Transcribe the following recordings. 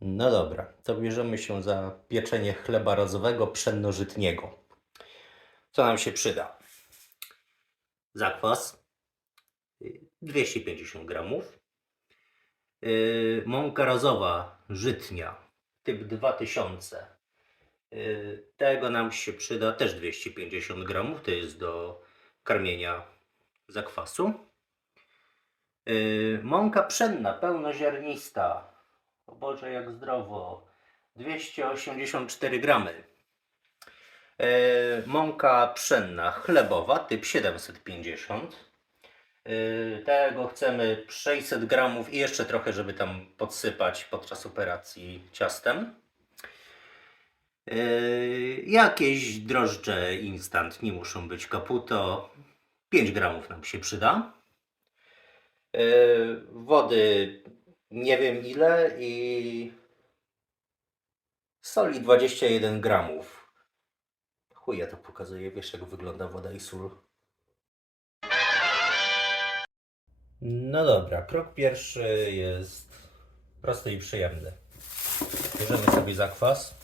No dobra, to bierzemy się za pieczenie chleba razowego pszennożytniego. Co nam się przyda? Zakwas y, 250 gramów. Yy, Mąka razowa żytnia typ 2000. Yy, Tego nam się przyda też 250 gramów. To jest do karmienia zakwasu. Mąka pszenna pełnoziarnista. O Boże, jak zdrowo. 284 gramy. Yy, Mąka pszenna chlebowa typ 750. Yy, Tego chcemy 600 gramów i jeszcze trochę, żeby tam podsypać podczas operacji ciastem. Yy, Jakieś drożdże instant, nie muszą być kaputo. 5 gramów nam się przyda. Yy, Wody nie wiem ile i soli 21 gramów. Chuj, ja to pokazuję, wiesz jak wygląda woda i sól. No dobra, krok pierwszy jest prosty i przyjemny. Bierzemy sobie zakwas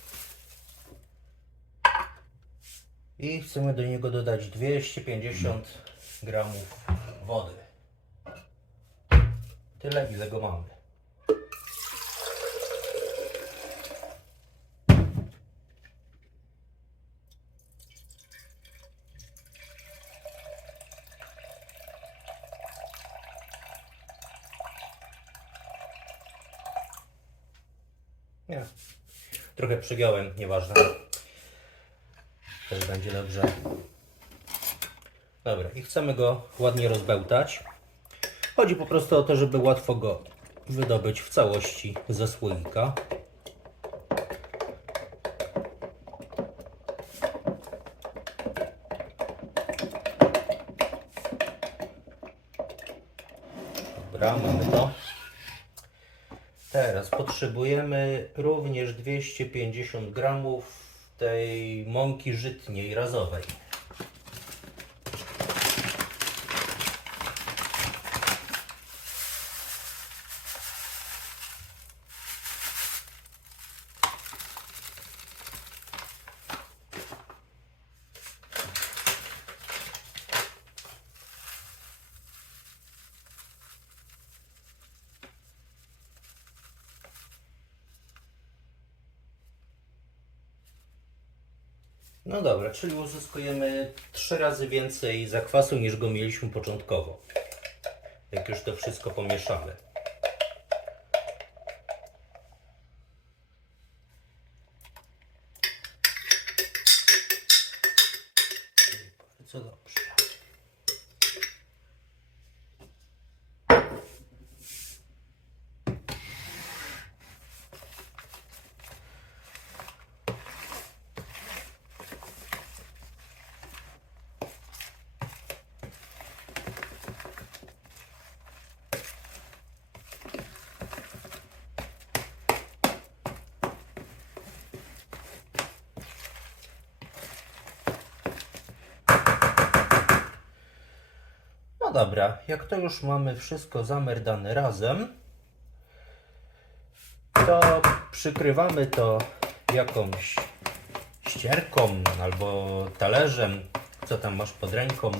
i chcemy do niego dodać 250 gramów wody. Tyle, ile go mamy. Nie. Trochę przygiąłem, nieważne. Też będzie dobrze. Dobra, i chcemy go ładnie rozbełtać. Chodzi po prostu o to, żeby łatwo go wydobyć w całości ze słoika. Dobra, mamy to. Teraz potrzebujemy również 250 gramów tej mąki żytniej razowej. No dobra, czyli uzyskujemy trzy razy więcej zakwasu niż go mieliśmy początkowo. Jak już to wszystko pomieszamy. Bardzo dobrze. No dobra, jak to już mamy wszystko zamerdane razem, to przykrywamy to jakąś ścierką albo talerzem, co tam masz pod ręką.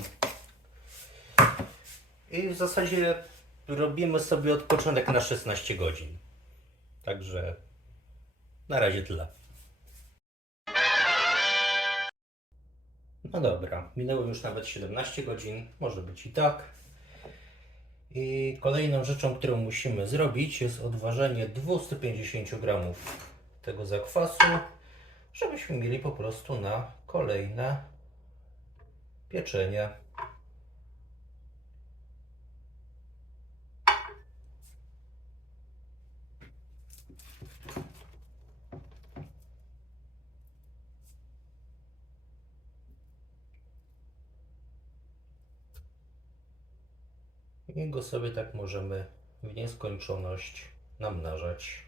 I w zasadzie robimy sobie odpoczynek na 16 godzin. Także na razie tyle. No dobra, minęło już nawet 17 godzin, może być i tak. I kolejną rzeczą, którą musimy zrobić, jest odważenie 250 gramów tego zakwasu, żebyśmy mieli po prostu na kolejne pieczenie. I go sobie tak możemy w nieskończoność namnażać.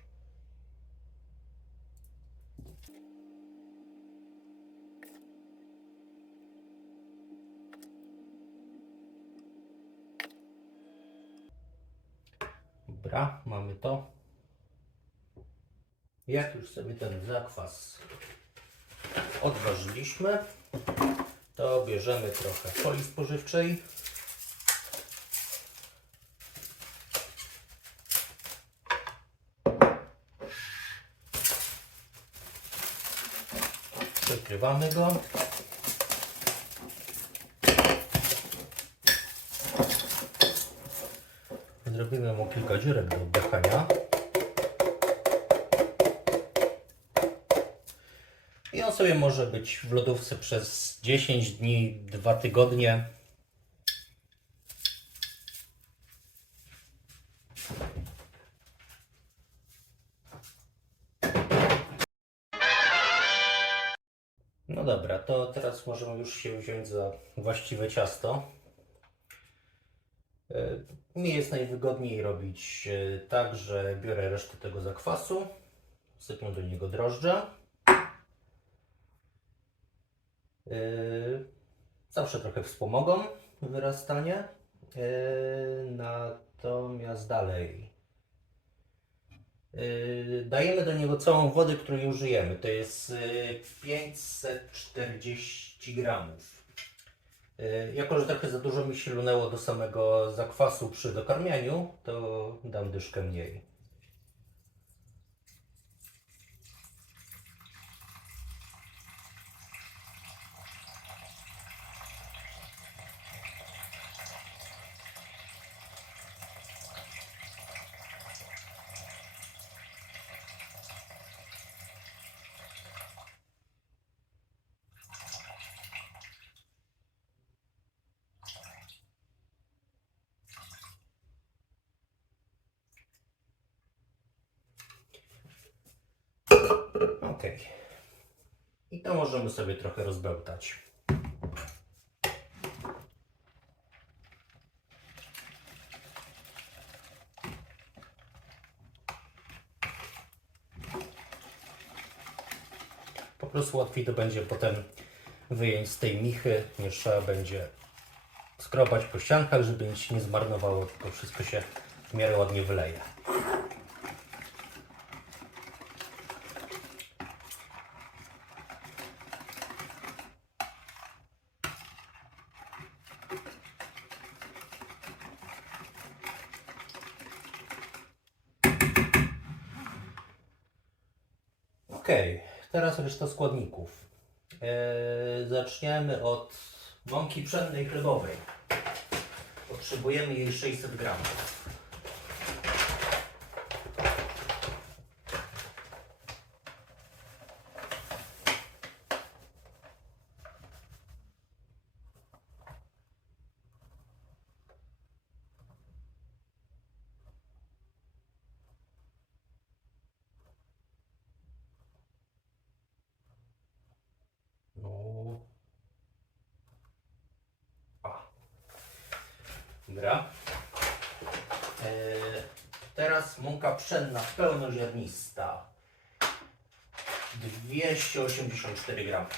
Dobra, mamy to. Jak już sobie ten zakwas odważyliśmy, to bierzemy trochę folii spożywczej. Przykrywamy go. Zrobimy mu kilka dziurek do oddychania. I on sobie może być w lodówce przez 10 dni, 2 tygodnie. To teraz możemy już się wziąć za właściwe ciasto. E, Mi jest najwygodniej robić e, tak, że biorę resztę tego zakwasu, sypię do niego drożdże. E, Zawsze trochę wspomogą wyrastanie. Natomiast dalej. E, Dajemy do niego całą wodę, której użyjemy. To jest e, 540 gramów. Y, Jako, że trochę za dużo mi się lunęło do samego zakwasu przy dokarmianiu, to dam dyszkę mniej. Ok. I to możemy sobie trochę rozbełtać. Po prostu łatwiej to będzie potem wyjąć z tej michy, nie trzeba będzie skrobać po ściankach, żeby nic nie zmarnowało, tylko wszystko się w miarę ładnie wyleje. Ok, teraz reszta składników. Eee, zaczniemy od mąki pszennej chlebowej. Potrzebujemy jej 600 gramów. E, teraz mąka pszenna pełnoziarnista. 284 gramy.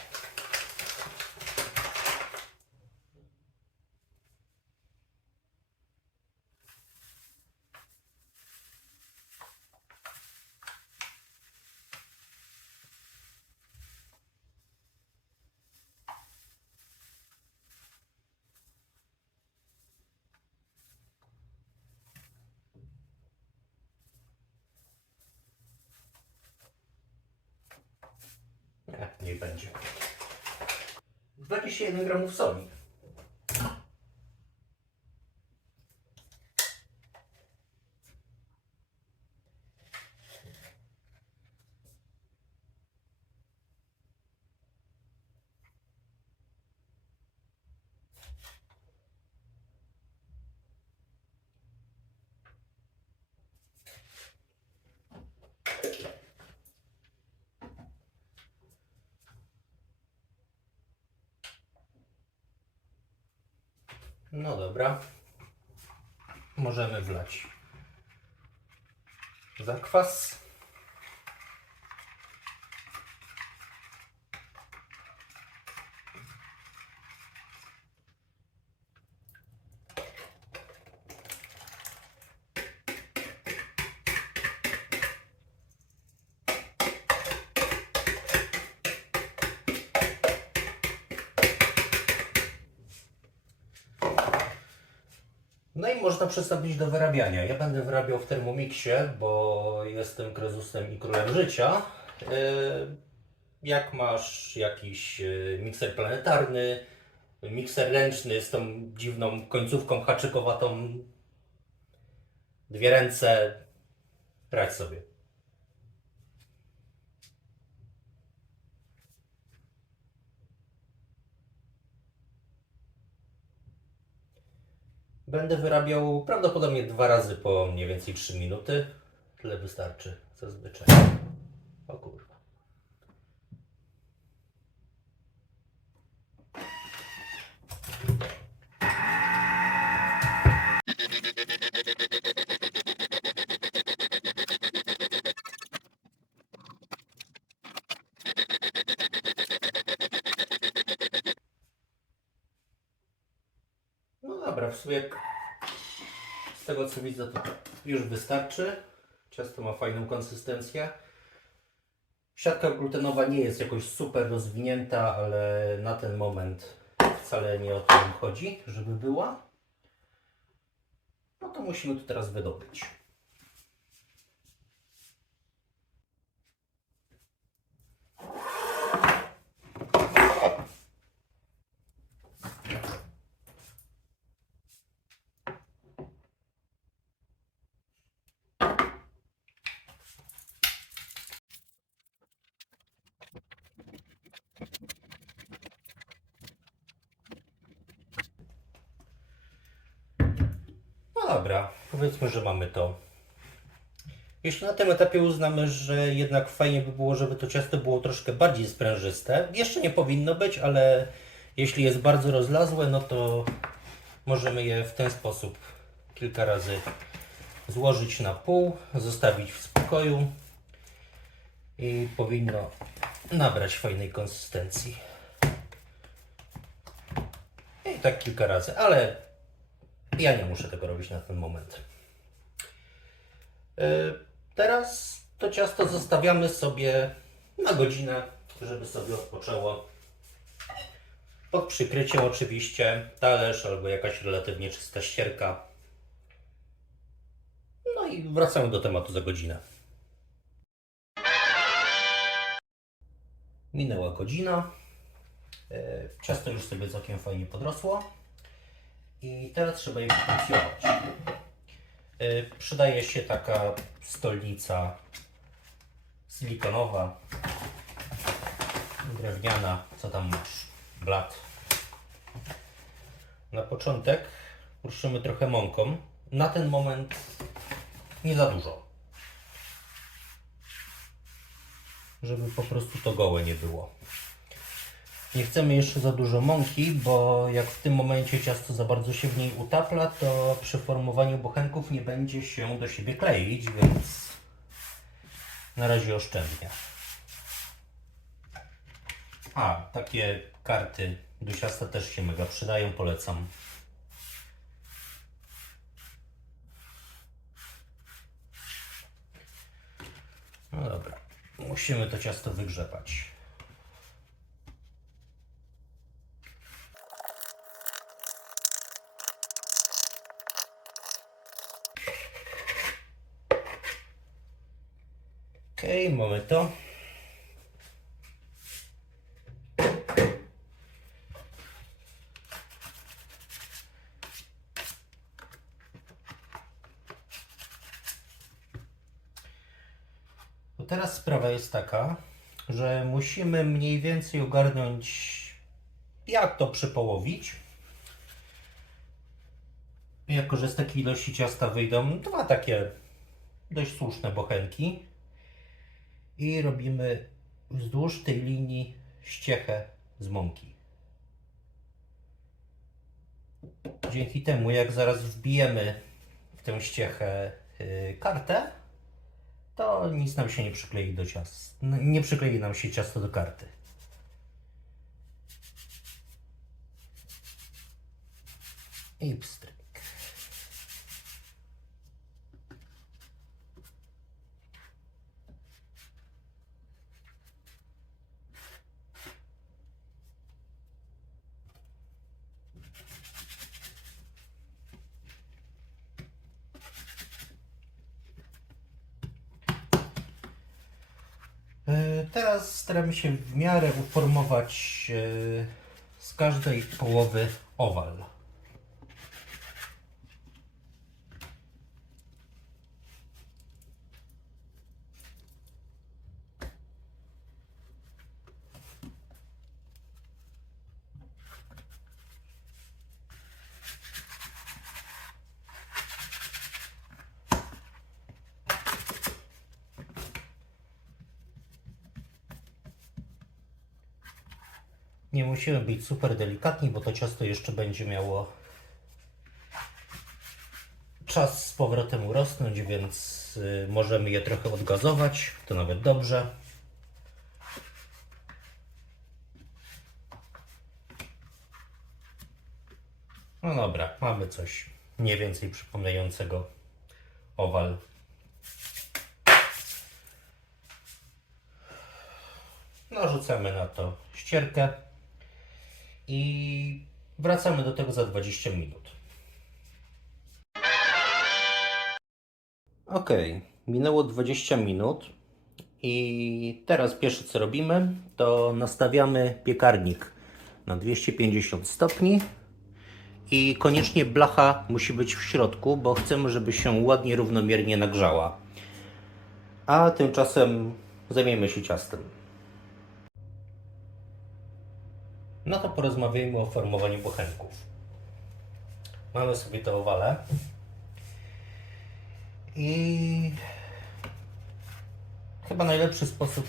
Nie, niech będzie. 21 gramów soli. No dobra. Możemy wlać zakwas. No i można przystąpić do wyrabiania. Ja będę wyrabiał w Thermomixie, bo jestem krezusem i królem życia. Yy, Jak masz jakiś yy, mikser planetarny, mikser ręczny z tą dziwną końcówką haczykowatą, dwie ręce, radź sobie. Będę wyrabiał prawdopodobnie dwa razy po mniej więcej 3 minuty. Tyle wystarczy zazwyczaj. W sumie z tego co widzę to już wystarczy. Ciasto ma fajną konsystencję. Siatka glutenowa nie jest jakoś super rozwinięta, ale na ten moment wcale nie o to chodzi, żeby była. No to musimy to teraz wydobyć. No dobra, powiedzmy, że mamy to. Jeśli na tym etapie uznamy, że jednak fajnie by było, żeby to ciasto było troszkę bardziej sprężyste, jeszcze nie powinno być, ale jeśli jest bardzo rozlazłe, no to możemy je w ten sposób kilka razy złożyć na pół, zostawić w spokoju i powinno nabrać fajnej konsystencji. I tak kilka razy, ale ja nie muszę tego robić na ten moment. Yy, Teraz to ciasto zostawiamy sobie na godzinę, żeby sobie odpoczęło. Pod przykryciem oczywiście talerz albo jakaś relatywnie czysta ścierka. No i wracamy do tematu za godzinę. Minęła godzina. Yy, Ciasto już sobie całkiem fajnie podrosło. I teraz trzeba je potencjować. Yy, Przydaje się taka stolnica silikonowa, drewniana, co tam masz, blat. Na początek ruszymy trochę mąką. Na ten moment nie za dużo. Żeby po prostu to gołe nie było. Nie chcemy jeszcze za dużo mąki, bo jak w tym momencie ciasto za bardzo się w niej utapla, to przy formowaniu bochenków nie będzie się do siebie kleić, więc na razie oszczędnie. A, takie karty do ciasta też się mega przydają, polecam. No dobra, musimy to ciasto wygrzebać. Mamy to. To teraz sprawa jest taka, że musimy mniej więcej ogarnąć, jak to przepołowić. Jako, że z takiej ilości ciasta wyjdą dwa takie dość słuszne bochenki i robimy wzdłuż tej linii ściechę z mąki. Dzięki temu, jak zaraz wbijemy w tę ściechę y, kartę, to nic nam się nie przyklei do ciasta. Nie przyklei nam się ciasto do karty. I pstryk. E, Teraz staramy się w miarę uformować e, z każdej połowy owal. Nie musimy być super delikatni, bo to ciasto jeszcze będzie miało czas z powrotem urosnąć, więc y, możemy je trochę odgazować. To nawet dobrze. No dobra, mamy coś mniej więcej przypominającego owal. Narzucamy na to ścierkę i wracamy do tego za 20 minut. Ok, minęło 20 minut i teraz pierwsze co robimy, to nastawiamy piekarnik na 250 stopni i koniecznie blacha musi być w środku, bo chcemy, żeby się ładnie równomiernie nagrzała. A tymczasem zajmiemy się ciastem. No to porozmawiajmy o formowaniu bochenków. Mamy sobie te owale. I chyba najlepszy sposób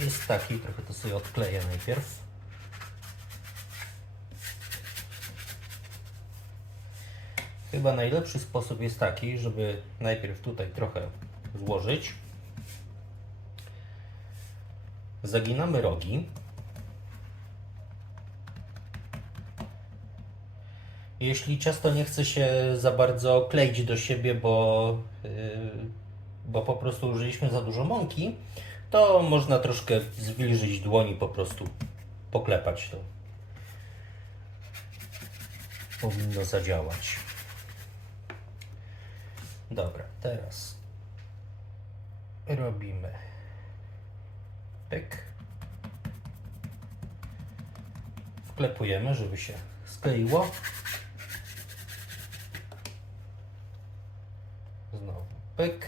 jest taki, trochę to sobie odkleję najpierw. Chyba najlepszy sposób jest taki, żeby najpierw tutaj trochę złożyć. Zaginamy rogi. Jeśli ciasto nie chce się za bardzo kleić do siebie, bo, yy, bo po prostu użyliśmy za dużo mąki, to można troszkę zwilżyć dłoni, po prostu poklepać to. Powinno zadziałać. Dobra, teraz robimy pyk. Wklepujemy, żeby się skleiło. Pyk.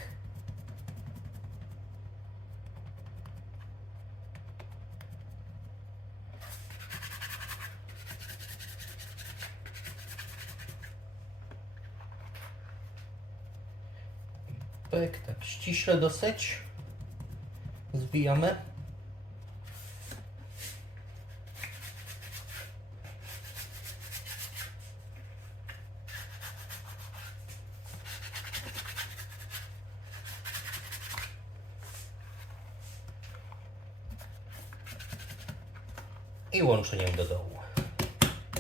Pyk, tak ściśle dosyć. Zbijamy. I łączeniem do dołu.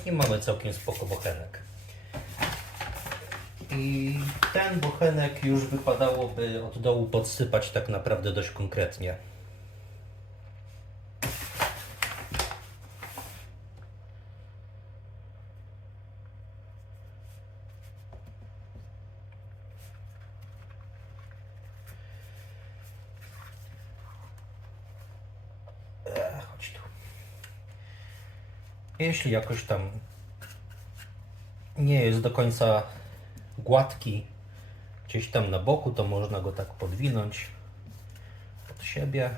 I mamy całkiem spoko bochenek. I ten bochenek już wypadałoby od dołu podsypać tak naprawdę dość konkretnie. Jeśli jakoś tam nie jest do końca gładki gdzieś tam na boku, to można go tak podwinąć pod siebie.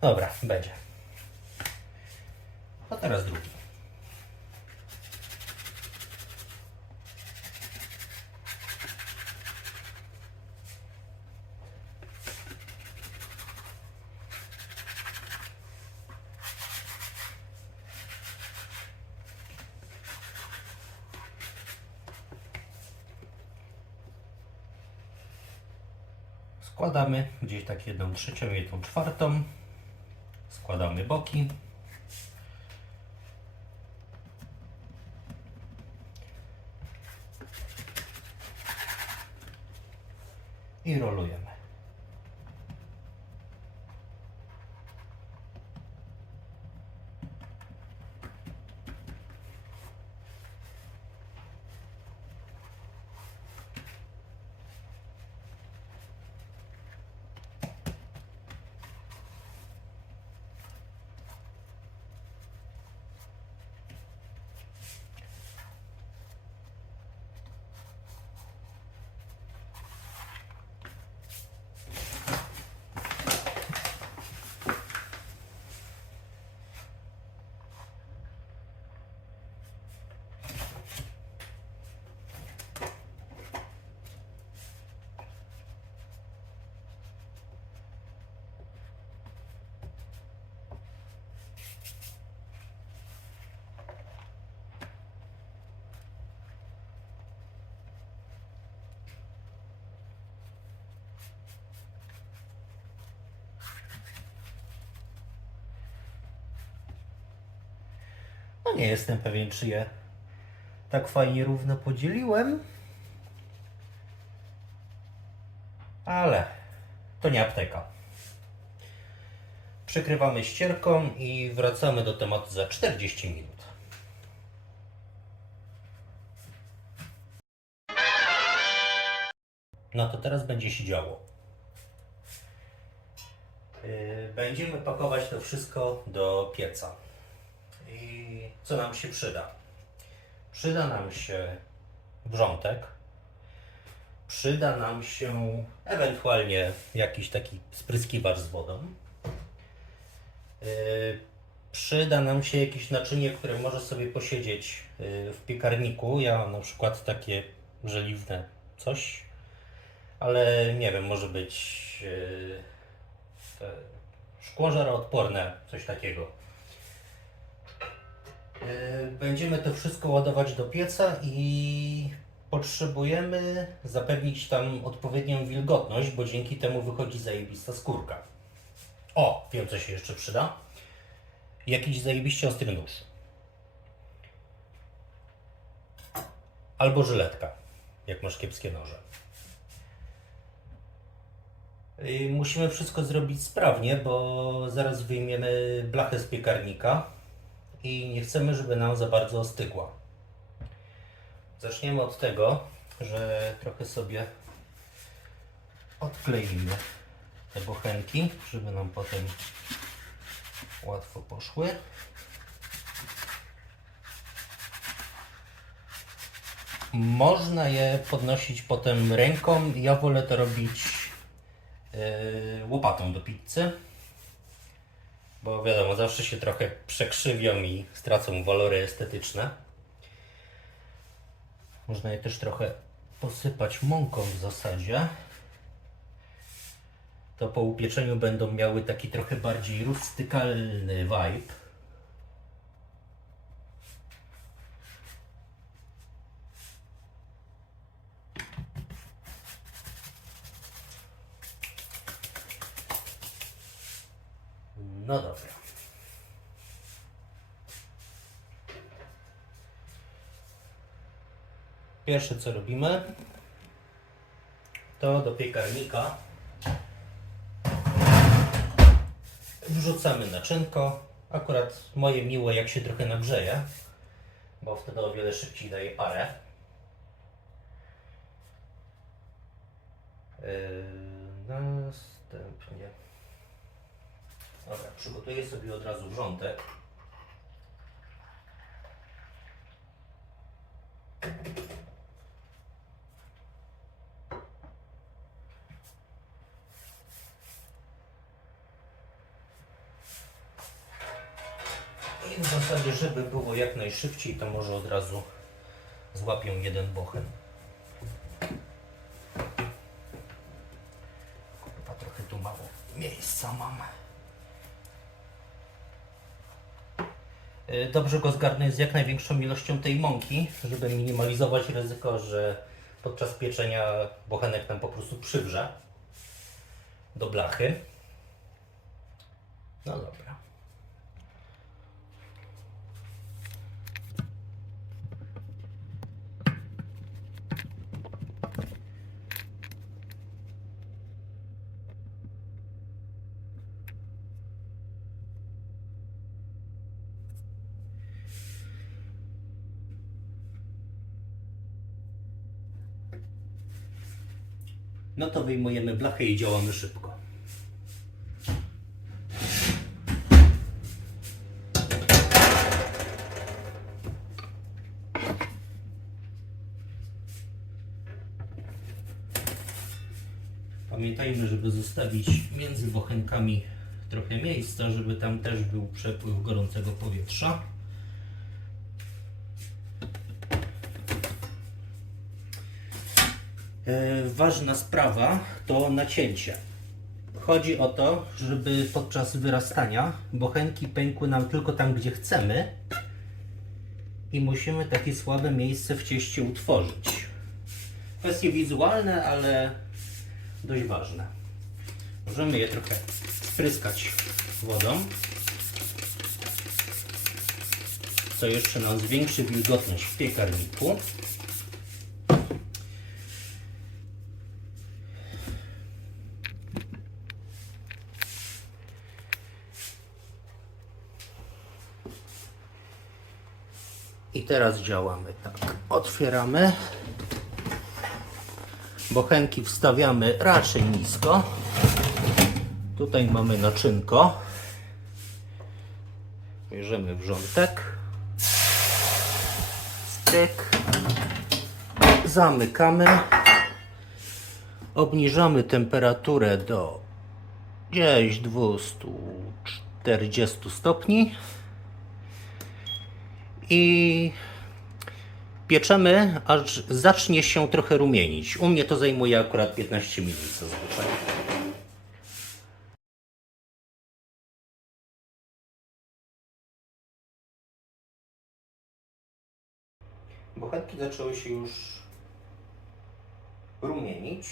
Dobra, będzie. A teraz drugi. Składamy gdzieś tak jedną trzecią, jedną czwartą. Składamy boki. I rolujemy. No nie jestem pewien, czy je tak fajnie równo podzieliłem. Ale to nie apteka. Przykrywamy ścierką i wracamy do tematu za 40 minut. No to teraz będzie się działo. Yy, Będziemy pakować to wszystko do pieca. I co nam się przyda? Przyda nam się wrzątek. Przyda nam się ewentualnie jakiś taki spryskiwacz z wodą. Yy, Przyda nam się jakieś naczynie, które może sobie posiedzieć yy, w piekarniku. Ja mam na przykład takie żeliwne coś, ale nie wiem, może być yy, szkło żaroodporne, coś takiego. Yy, Będziemy to wszystko ładować do pieca i potrzebujemy zapewnić tam odpowiednią wilgotność, bo dzięki temu wychodzi zajebista skórka. O, wiem co się jeszcze przyda. Jakiś zajebiście ostry nóż. Albo żyletka, jak masz kiepskie noże. Yy, Musimy wszystko zrobić sprawnie, bo zaraz wyjmiemy blachę z piekarnika i nie chcemy, żeby nam za bardzo ostygła. Zaczniemy od tego, że trochę sobie odkleimy te bochenki, żeby nam potem łatwo poszły. Można je podnosić potem ręką. Ja wolę to robić yy, łopatą do pizzy. Bo wiadomo, zawsze się trochę przekrzywią i stracą walory estetyczne. Można je też trochę posypać mąką w zasadzie. To po upieczeniu będą miały taki trochę bardziej rustykalny vibe. No dobra. Pierwsze co robimy, to do piekarnika wrzucamy naczynko. Akurat moje miłe jak się trochę nagrzeje, bo wtedy o wiele szybciej daje parę. Yy, następnie Dobra, przygotuję sobie od razu wrzątek. I w zasadzie, żeby było jak najszybciej, to może od razu złapię jeden bochen. Chyba trochę tu mało miejsca mam. Dobrze go zgarnąć z jak największą ilością tej mąki, żeby minimalizować ryzyko, że podczas pieczenia bochenek nam po prostu przywrze do blachy. No dobra. To wyjmujemy blachę i działamy szybko. Pamiętajmy, żeby zostawić między bochenkami trochę miejsca, żeby tam też był przepływ gorącego powietrza. Ważna sprawa to nacięcie. Chodzi o to, żeby podczas wyrastania bochenki pękły nam tylko tam, gdzie chcemy i musimy takie słabe miejsce w cieście utworzyć. Kwestie wizualne, ale dość ważne. Możemy je trochę spryskać wodą. co jeszcze nam zwiększy wilgotność w piekarniku. Teraz działamy tak. Otwieramy. Bochenki wstawiamy raczej nisko. Tutaj mamy naczynko. Bierzemy wrzątek. Stryk. Zamykamy. Obniżamy temperaturę do gdzieś 240 stopni. I pieczemy, aż zacznie się trochę rumienić. U mnie to zajmuje akurat 15 minut zazwyczaj. Bochenki zaczęły się już rumienić.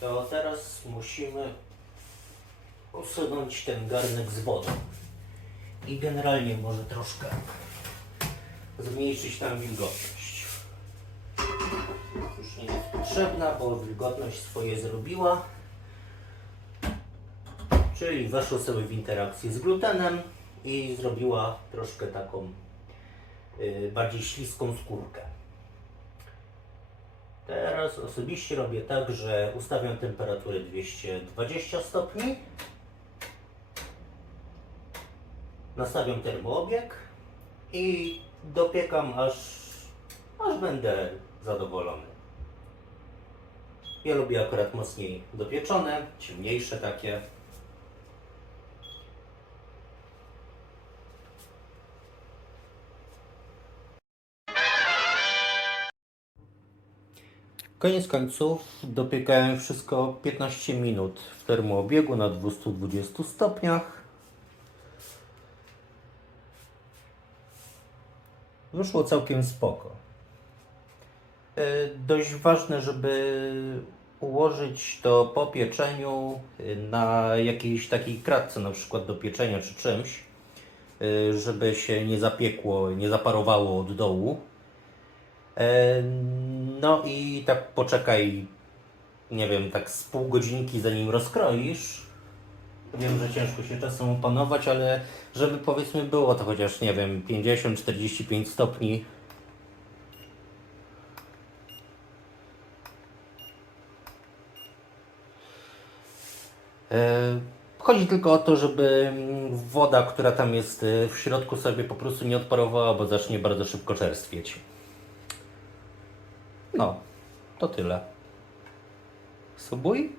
To teraz musimy usunąć ten garnek z wodą. I generalnie może troszkę zmniejszyć tam wilgotność. Już nie jest potrzebna, bo wilgotność swoje zrobiła. Czyli weszło sobie w interakcję z glutenem i zrobiła troszkę taką y, bardziej śliską skórkę. Teraz osobiście robię tak, że ustawiam temperaturę 220 stopni. Nastawiam termoobieg i dopiekam aż, aż będę zadowolony. Ja lubię akurat mocniej dopieczone, ciemniejsze takie. Koniec końców dopiekałem wszystko 15 minut w termoobiegu na 220 stopniach. Wyszło całkiem spoko. E, Dość ważne, żeby ułożyć to po pieczeniu e, na jakiejś takiej kratce, na przykład do pieczenia czy czymś, e, żeby się nie zapiekło, nie zaparowało od dołu. No i tak poczekaj, nie wiem, tak z pół godzinki zanim rozkroisz. Wiem, że ciężko się czasem opanować, ale żeby powiedzmy było to chociaż, nie wiem, 50-45 stopni. E, Chodzi tylko o to, żeby woda, która tam jest e, w środku sobie po prostu nie odparowała, bo zacznie bardzo szybko czerstwieć. No, to tyle. Subuj?